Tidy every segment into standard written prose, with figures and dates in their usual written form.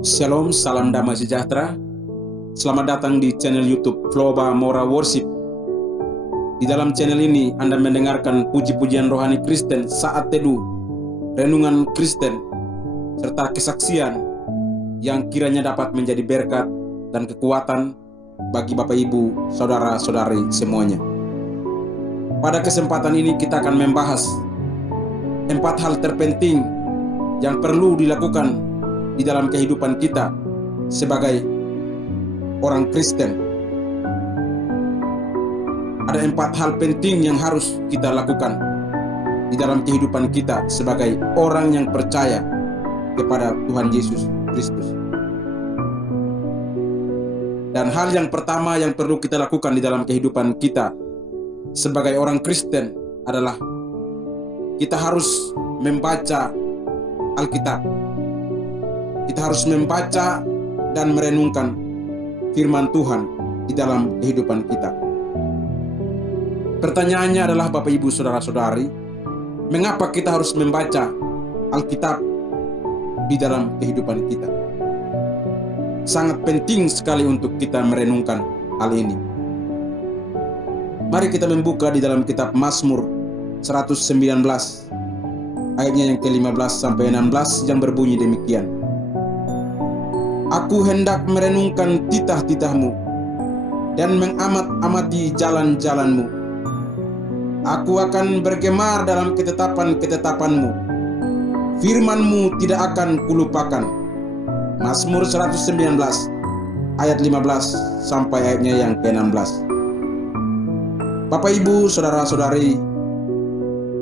Shalom, salam damai sejahtera. Selamat datang di channel YouTube Floba Mora Worship. Di dalam channel ini Anda mendengarkan puji-pujian rohani Kristen saat teduh, renungan Kristen, serta kesaksian yang kiranya dapat menjadi berkat dan kekuatan bagi Bapak Ibu, saudara-saudari semuanya. Pada kesempatan ini kita akan membahas 4 hal terpenting yang perlu dilakukan di dalam kehidupan kita sebagai orang Kristen. Ada 4 hal penting yang harus kita lakukan di dalam kehidupan kita sebagai orang yang percaya kepada Tuhan Yesus Kristus. Dan hal yang pertama yang perlu kita lakukan di dalam kehidupan kita sebagai orang Kristen adalah kita harus membaca Alkitab. Kita harus membaca dan merenungkan firman Tuhan di dalam kehidupan kita. Pertanyaannya adalah Bapak Ibu saudara-saudari, mengapa kita harus membaca Alkitab di dalam kehidupan kita? Sangat penting sekali untuk kita merenungkan hal ini. Mari kita membuka di dalam kitab Mazmur 119 ayatnya yang ke-15 sampai 16 yang berbunyi demikian. Aku hendak merenungkan titah-titah-Mu dan mengamat-amati jalan-jalan-Mu. Aku akan bergemar dalam ketetapan-ketetapan-Mu. Firman-Mu tidak akan kulupakan. Mazmur 119 ayat 15 sampai ayatnya yang ke-16. Bapak Ibu, saudara-saudari,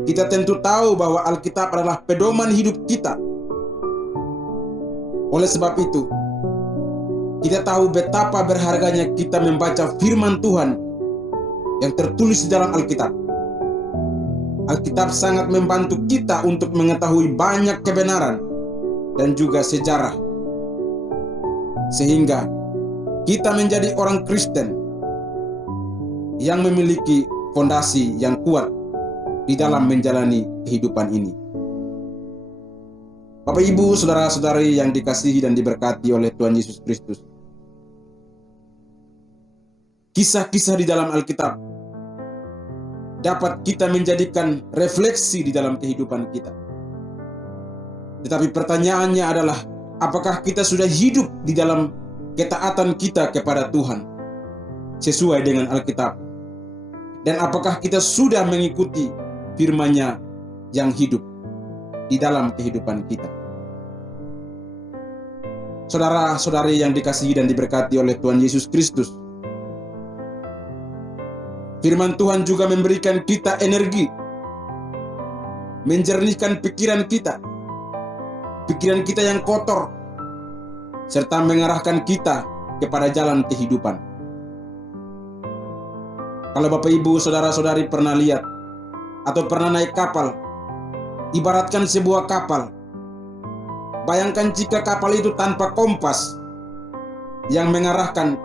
kita tentu tahu bahwa Alkitab adalah pedoman hidup kita. Oleh sebab itu, kita tahu betapa berharganya kita membaca firman Tuhan yang tertulis di dalam Alkitab. Alkitab sangat membantu kita untuk mengetahui banyak kebenaran dan juga sejarah, sehingga kita menjadi orang Kristen yang memiliki fondasi yang kuat di dalam menjalani kehidupan ini. Bapak Ibu, saudara-saudari yang dikasihi dan diberkati oleh Tuhan Yesus Kristus. Kisah-kisah di dalam Alkitab dapat kita menjadikan refleksi di dalam kehidupan kita. Tetapi pertanyaannya adalah, apakah kita sudah hidup di dalam ketaatan kita kepada Tuhan sesuai dengan Alkitab? Dan apakah kita sudah mengikuti firman-Nya yang hidup di dalam kehidupan kita? Saudara-saudari yang dikasihi dan diberkati oleh Tuhan Yesus Kristus, firman Tuhan juga memberikan kita energi, menjernihkan pikiran kita yang kotor, serta mengarahkan kita kepada jalan kehidupan. Kalau Bapak Ibu saudara-saudari pernah lihat atau pernah naik kapal, ibaratkan sebuah kapal. Bayangkan jika kapal itu tanpa kompas yang mengarahkan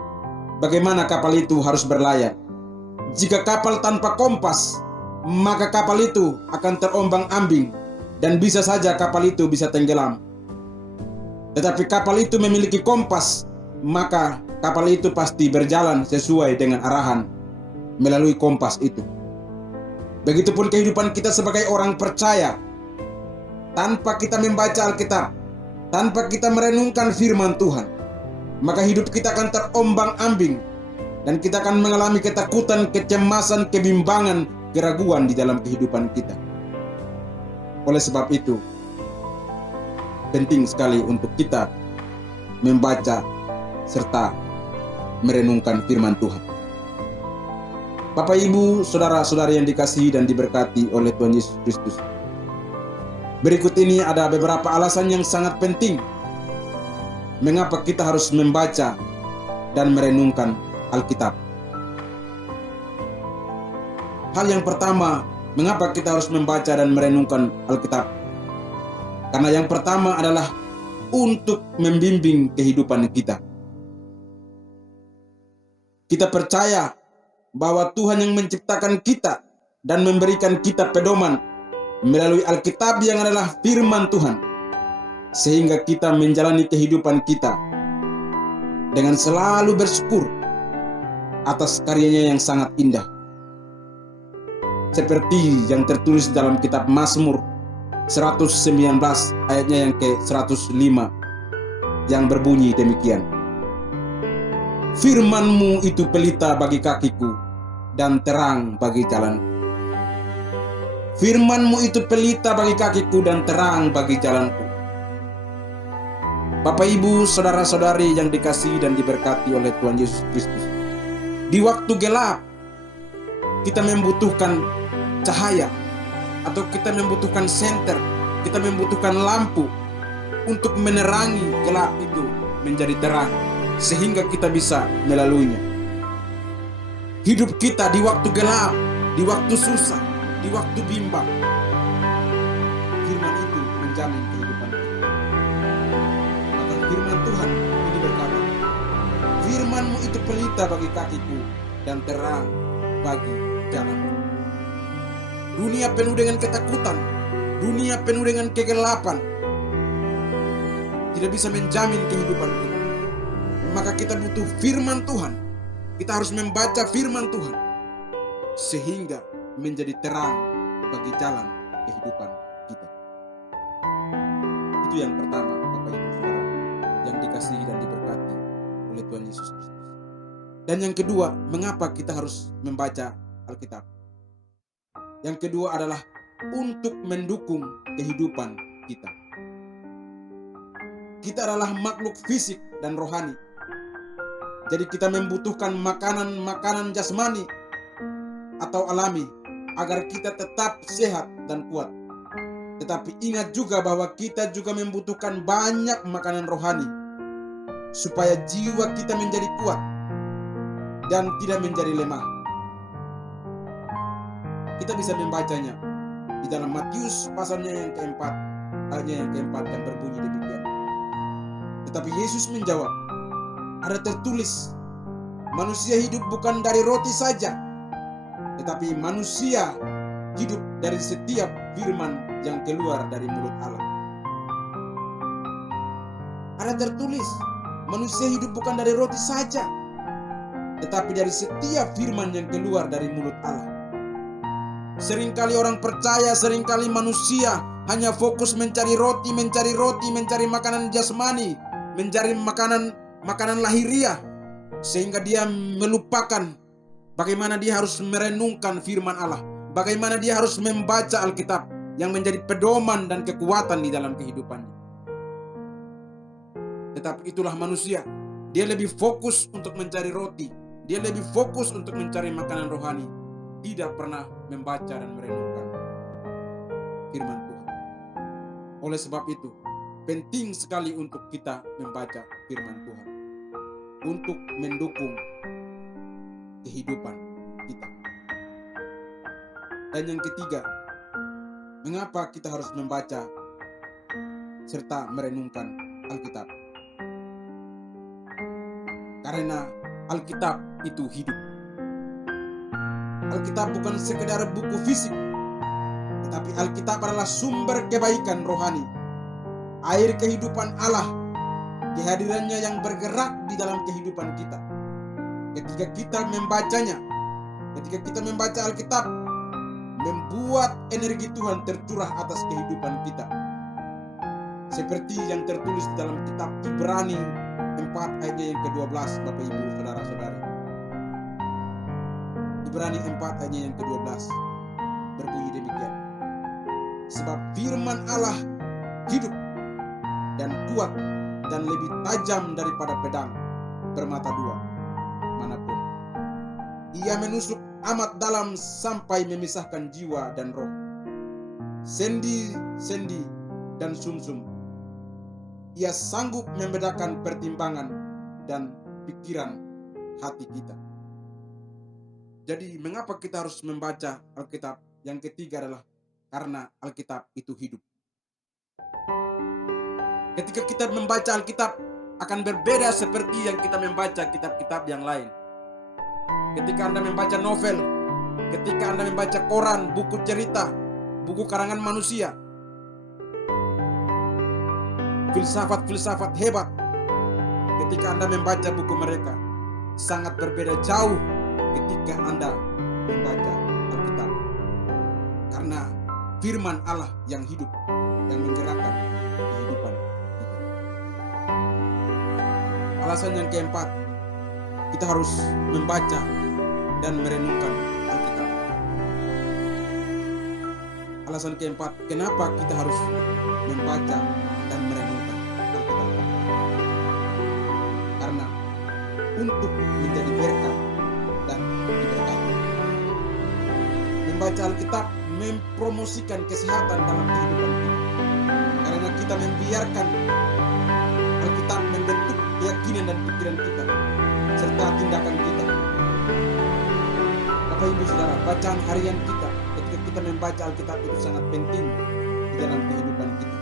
bagaimana kapal itu harus berlayar. Jika kapal tanpa kompas, maka kapal itu akan terombang-ambing dan bisa saja kapal itu bisa tenggelam. Tetapi kapal itu memiliki kompas, maka kapal itu pasti berjalan sesuai dengan arahan melalui kompas itu. Begitupun kehidupan kita sebagai orang percaya. Tanpa kita membaca Alkitab, tanpa kita merenungkan firman Tuhan, maka hidup kita akan terombang-ambing dan kita akan mengalami ketakutan, kecemasan, kebimbangan, keraguan di dalam kehidupan kita. Oleh sebab itu, penting sekali untuk kita membaca serta merenungkan firman Tuhan. Bapak Ibu, saudara-saudari yang dikasihi dan diberkati oleh Tuhan Yesus Kristus. Berikut ini ada beberapa alasan yang sangat penting mengapa kita harus membaca dan merenungkan Alkitab. Hal yang pertama, mengapa kita harus membaca dan merenungkan Alkitab? Karena yang pertama adalah untuk membimbing kehidupan kita. Kita percaya bahwa Tuhan yang menciptakan kita dan memberikan kita pedoman melalui Alkitab yang adalah firman Tuhan. sehingga kita menjalani kehidupan kita dengan selalu bersyukur atas karyanya yang sangat indah. Seperti yang tertulis dalam kitab Mazmur 119 ayatnya yang ke-105 yang berbunyi demikian. Firman-Mu itu pelita bagi kakiku dan terang bagi jalanku. Firman-Mu itu pelita bagi kakiku dan terang bagi jalanku. Bapak, Ibu, saudara-saudari yang dikasihi dan diberkati oleh Tuhan Yesus Kristus, di waktu gelap kita membutuhkan cahaya, atau kita membutuhkan senter, kita membutuhkan lampu untuk menerangi gelap itu menjadi terang, sehingga kita bisa melaluinya. Hidup kita di waktu gelap, di waktu susah, di waktu bimbang, firman itu menjamin kehidupan kita. Maka firman Tuhan ini berkata, firman-Mu itu pelita bagi kakiku dan terang bagi jalanku. Dunia penuh dengan ketakutan, dunia penuh dengan kegelapan, tidak bisa menjamin kehidupan kita. Maka kita butuh firman Tuhan. Kita harus membaca firman Tuhan sehingga menjadi terang bagi jalan kehidupan kita. Itu yang pertama, Bapak Ibu Saudara yang dikasihi dan diberkati oleh Tuhan Yesus Kristus. Dan yang kedua, mengapa kita harus membaca Alkitab? Yang kedua adalah untuk mendukung kehidupan kita. Kita adalah makhluk fisik dan rohani. Jadi kita membutuhkan makanan jasmani atau alami agar kita tetap sehat dan kuat. Tetapi ingat juga bahwa kita juga membutuhkan banyak makanan rohani supaya jiwa kita menjadi kuat dan tidak menjadi lemah. Kita bisa membacanya di dalam Matius pasalnya yang keempat, ayatnya yang keempat yang berbunyi demikian. Tetapi Yesus menjawab, ada tertulis, manusia hidup bukan dari roti saja, tetapi manusia hidup dari setiap firman yang keluar dari mulut Allah. Ada tertulis, manusia hidup bukan dari roti saja, tetapi dari setiap firman yang keluar dari mulut Allah. Seringkali orang percaya, seringkali manusia hanya fokus mencari roti, mencari makanan jasmani, mencari makanan lahiriah, sehingga dia melupakan bagaimana dia harus merenungkan firman Allah, bagaimana dia harus membaca Alkitab yang menjadi pedoman dan kekuatan di dalam kehidupannya. Tetapi itulah manusia, dia lebih fokus untuk mencari roti, dia lebih fokus untuk mencari makanan rohani, tidak pernah membaca dan merenungkan firman Tuhan. Oleh sebab itu, penting sekali untuk kita membaca firman Tuhan untuk mendukung kehidupan kita. Dan yang ketiga, mengapa kita harus membaca serta merenungkan Alkitab? Karena Alkitab itu hidup. Alkitab bukan sekedar buku fisik, tetapi Alkitab adalah sumber kebaikan rohani, air kehidupan Allah, kehadirannya yang bergerak di dalam kehidupan kita. Ketika kita membacanya, ketika kita membaca Alkitab, membuat energi Tuhan tercurah atas kehidupan kita. Seperti yang tertulis dalam kitab Ibrani 4 ayatnya yang ke-12, Bapak Ibu Saudara-saudari. Ibrani 4 ayatnya yang ke-12 berbunyi demikian. Sebab firman Allah hidup dan kuat dan lebih tajam daripada pedang bermata dua manapun. Ia menusuk amat dalam sampai memisahkan jiwa dan roh, sendi-sendi dan sumsum. Ia sanggup membedakan pertimbangan dan pikiran hati kita. Jadi mengapa kita harus membaca Alkitab? Yang ketiga adalah karena Alkitab itu hidup. Ketika kita membaca Alkitab akan berbeda seperti yang kita membaca kitab-kitab yang lain. Ketika Anda membaca novel, ketika Anda membaca koran, buku cerita, buku karangan manusia, filsafat-filsafat hebat ketika Anda membaca buku mereka sangat berbeda jauh ketika Anda membaca Alkitab. Karena firman Allah yang hidup, yang menggerakkan kehidupan kita. Alasan yang keempat, kita harus membaca dan merenungkan Alkitab. Alasan keempat, kenapa kita harus membaca dan merenungkan Alkitab? Karena untuk menjadi berkat dan diberkati. Membaca Alkitab mempromosikan kesehatan dalam kehidupan kita. Karena kita membiarkan Alkitab membentuk keyakinan dan pikiran kita serta tindakan kita. Bapak Ibu Saudara, bacaan harian kita ketika kita membaca Alkitab itu sangat penting di dalam kehidupan kita.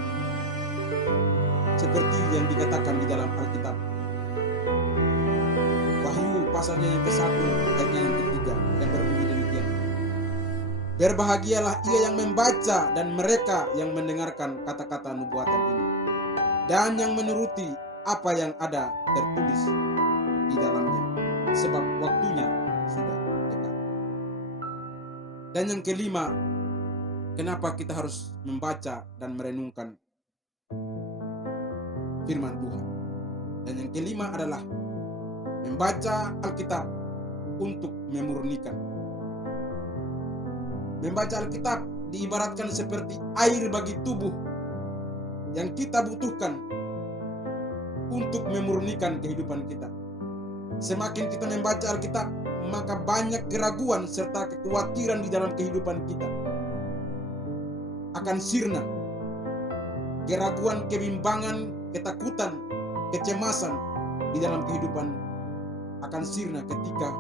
Seperti yang dikatakan di dalam Alkitab. Wahyu pasalnya yang ke-1 ayatnya yang ke-3 yang berbunyi demikian. Berbahagialah ia yang membaca dan mereka yang mendengarkan kata-kata nubuatan ini dan yang menuruti apa yang ada tertulis di dalamnya, sebab waktunya sudah dekat. Dan yang kelima, kenapa kita harus membaca dan merenungkan firman Tuhan. Dan yang kelima adalah membaca Alkitab untuk memurnikan. Membaca Alkitab diibaratkan seperti air bagi tubuh yang kita butuhkan untuk memurnikan kehidupan kita. Semakin kita membaca Alkitab, maka banyak keraguan serta kekhawatiran di dalam kehidupan kita akan sirna. Keraguan, kebimbangan, ketakutan, kecemasan di dalam kehidupan akan sirna ketika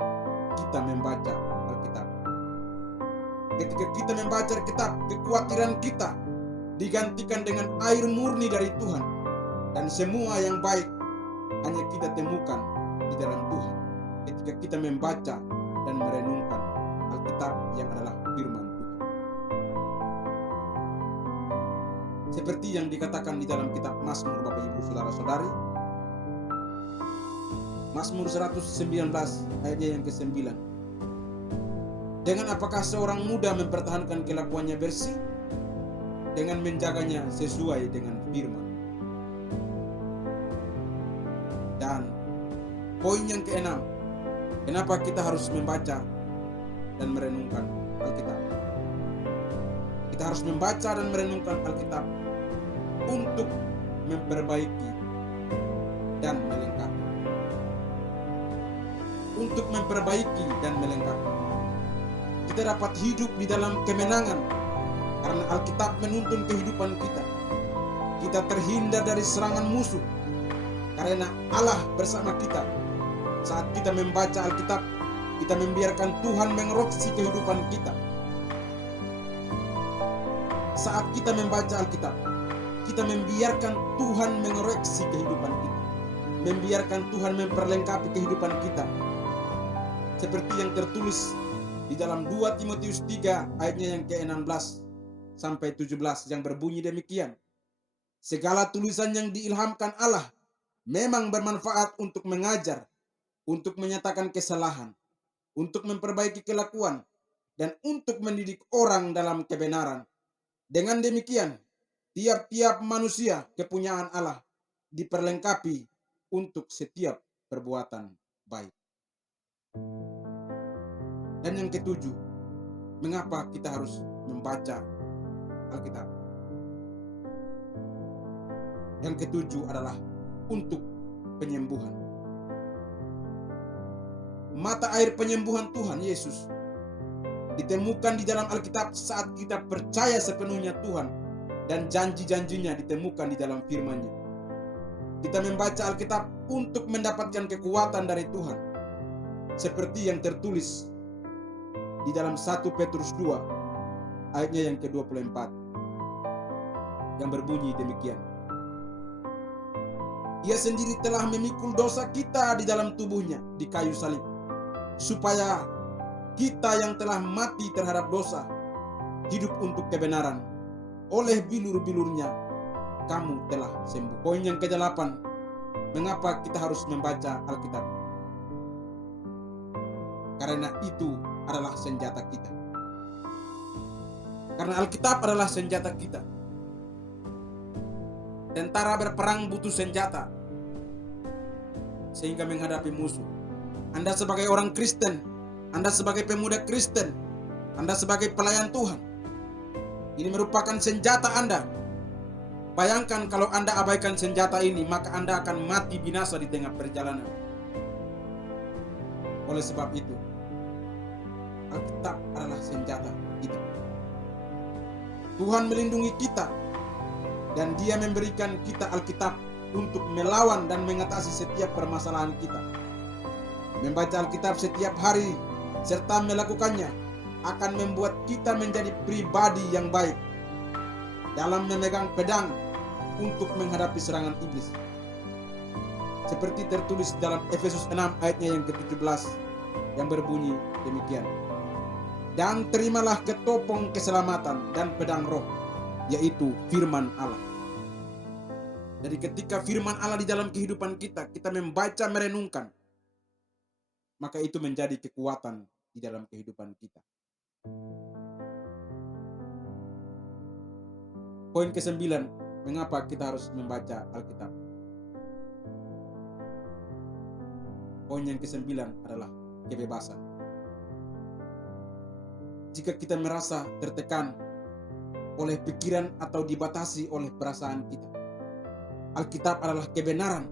kita membaca Alkitab. Ketika kita membaca Alkitab, kekhawatiran kita digantikan dengan air murni dari Tuhan, dan semua yang baik hanya kita temukan di dalam Tuhan ketika kita membaca dan merenungkan Alkitab yang adalah firman Tuhan. Seperti yang dikatakan di dalam kitab Mazmur, Bapak Ibu Saudara-saudari, Mazmur 119 ayatnya yang ke-9. Dengan apakah seorang muda mempertahankan kelakuannya bersih? Dengan menjaganya sesuai dengan firman. Dan poin yang ke-6, kenapa kita harus membaca dan merenungkan Alkitab? Kita harus membaca dan merenungkan Alkitab untuk memperbaiki dan melengkapi. Untuk memperbaiki dan melengkapi. Kita dapat hidup di dalam kemenangan karena Alkitab menuntun kehidupan kita. Kita terhindar dari serangan musuh karena Allah bersama kita. Saat kita membaca Alkitab, kita membiarkan Tuhan mengoreksi kehidupan kita. Saat kita membaca Alkitab, kita membiarkan Tuhan mengoreksi kehidupan kita. Membiarkan Tuhan memperlengkapi kehidupan kita. Seperti yang tertulis di dalam 2 Timotius 3 ayatnya yang ke-16 sampai 17 yang berbunyi demikian. Segala tulisan yang diilhamkan Allah memang bermanfaat untuk mengajar, untuk menyatakan kesalahan, untuk memperbaiki kelakuan, dan untuk mendidik orang dalam kebenaran. Dengan demikian, tiap-tiap manusia kepunyaan Allah diperlengkapi untuk setiap perbuatan baik. Dan yang ketujuh, mengapa kita harus membaca Alkitab? Yang ketujuh adalah untuk penyembuhan. Mata air penyembuhan Tuhan Yesus ditemukan di dalam Alkitab saat kita percaya sepenuhnya Tuhan dan janji-janjinya ditemukan di dalam firman-Nya. Kita membaca Alkitab untuk mendapatkan kekuatan dari Tuhan. Seperti yang tertulis di dalam 1 Petrus 2 ayatnya yang ke-24 yang berbunyi demikian. Ia sendiri telah memikul dosa kita di dalam tubuhnya di kayu salib, supaya kita yang telah mati terhadap dosa hidup untuk kebenaran. Oleh bilur-bilurnya kamu telah sembuh. Poin yang ke-8, mengapa kita harus membaca Alkitab? Karena itu adalah senjata kita. Karena Alkitab adalah senjata kita. Tentara berperang butuh senjata sehingga menghadapi musuh. Anda sebagai orang Kristen, Anda sebagai pemuda Kristen, Anda sebagai pelayan Tuhan, ini merupakan senjata Anda. Bayangkan kalau Anda abaikan senjata ini, maka Anda akan mati binasa di tengah perjalanan. Oleh sebab itu, Alkitab adalah senjata kita. Tuhan melindungi kita, dan Dia memberikan kita Alkitab untuk melawan dan mengatasi setiap permasalahan kita. Membaca Alkitab setiap hari serta melakukannya akan membuat kita menjadi pribadi yang baik dalam memegang pedang untuk menghadapi serangan iblis. Seperti tertulis dalam Efesus 6 ayatnya yang ke-17 yang berbunyi demikian. Dan terimalah ketopong keselamatan dan pedang roh, yaitu firman Allah. Jadi ketika firman Allah di dalam kehidupan kita, kita membaca, merenungkan, maka itu menjadi kekuatan di dalam kehidupan kita. Poin ke-9, mengapa kita harus membaca Alkitab? Poin yang ke-9 adalah kebebasan. Jika kita merasa tertekan oleh pikiran atau dibatasi oleh perasaan kita, Alkitab adalah kebenaran.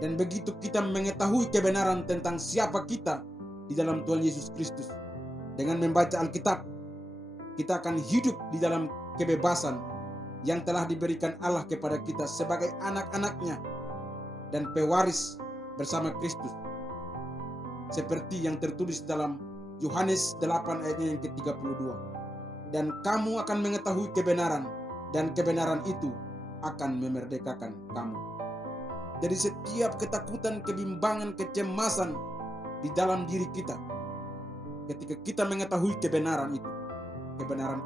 Dan begitu kita mengetahui kebenaran tentang siapa kita di dalam Tuhan Yesus Kristus, dengan membaca Alkitab, kita akan hidup di dalam kebebasan yang telah diberikan Allah kepada kita sebagai anak-anaknya dan pewaris bersama Kristus. Seperti yang tertulis dalam Yohanes 8 ayatnya yang ke-32. Dan kamu akan mengetahui kebenaran, dan kebenaran itu akan memerdekakan kamu. Jadi setiap ketakutan, kebimbangan, kecemasan di dalam diri kita, ketika kita mengetahui kebenaran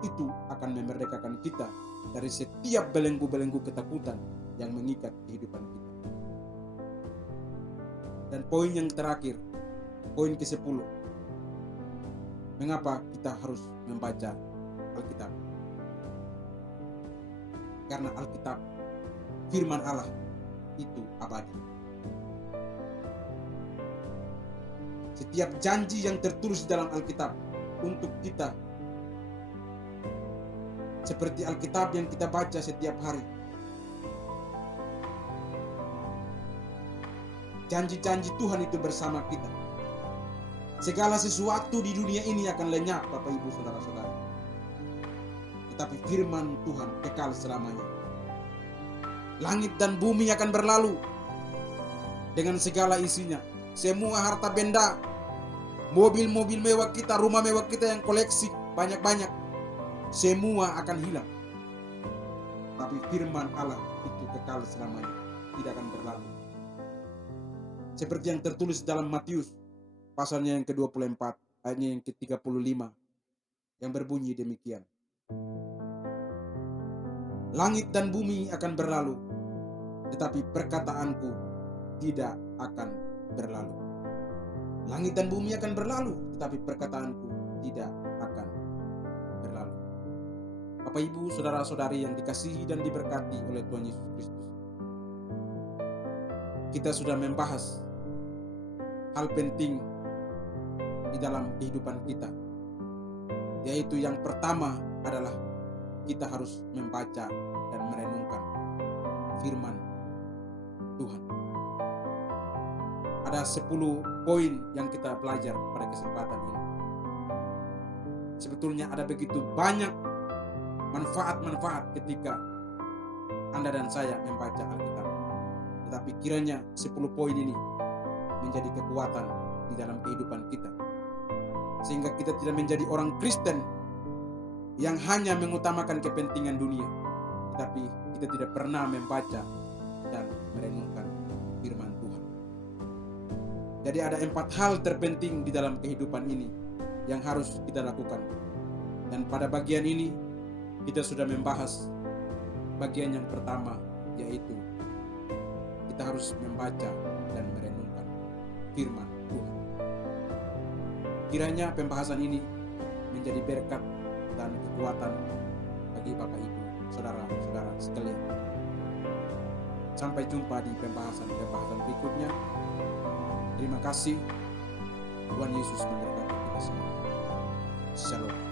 itu akan memerdekakan kita dari setiap belenggu-belenggu ketakutan yang mengikat kehidupan kita. Dan poin yang terakhir, poin ke-10, mengapa kita harus membaca Alkitab? Karena Alkitab, firman Allah, itu abadi. Setiap janji yang tertulis dalam Alkitab untuk kita, seperti Alkitab yang kita baca setiap hari, janji-janji Tuhan itu bersama kita. Segala sesuatu di dunia ini akan lenyap, Bapak Ibu Saudara-saudara, tetapi firman Tuhan kekal selamanya. Langit dan bumi akan berlalu dengan segala isinya. Semua harta benda, mobil-mobil mewah kita, rumah mewah kita yang koleksi banyak-banyak, semua akan hilang. Tapi firman Allah itu kekal selamanya, tidak akan berlalu. Seperti yang tertulis dalam Matius pasalnya yang ke-24 ayatnya yang ke-35 yang berbunyi demikian. Langit dan bumi akan berlalu, tetapi perkataanku tidak akan berlalu. Langit dan bumi akan berlalu, tetapi perkataanku tidak akan berlalu. Bapak Ibu Saudara-saudari yang dikasihi dan diberkati oleh Tuhan Yesus Kristus, kita sudah membahas hal penting di dalam kehidupan kita, yaitu yang pertama adalah kita harus membaca dan merenungkan firman Tuhan. Ada 10 poin yang kita belajar pada kesempatan ini. Sebetulnya ada begitu banyak manfaat-manfaat ketika Anda dan saya membaca Alkitab. Tetapi kiranya 10 poin ini menjadi kekuatan di dalam kehidupan kita, sehingga kita tidak menjadi orang Kristen yang hanya mengutamakan kepentingan dunia, tetapi kita tidak pernah membaca dan merenungkan firman Tuhan. Jadi ada 4 hal terpenting di dalam kehidupan ini yang harus kita lakukan. Dan pada bagian ini kita sudah membahas bagian yang pertama, yaitu kita harus membaca dan merenungkan firman Tuhan. Kiranya pembahasan ini menjadi berkat dan kekuatan bagi Bapak Ibu, saudara-saudara sekalian. Sampai jumpa di pembahasan berikutnya. Terima kasih. Tuhan Yesus memberkati kita semua. Shalom.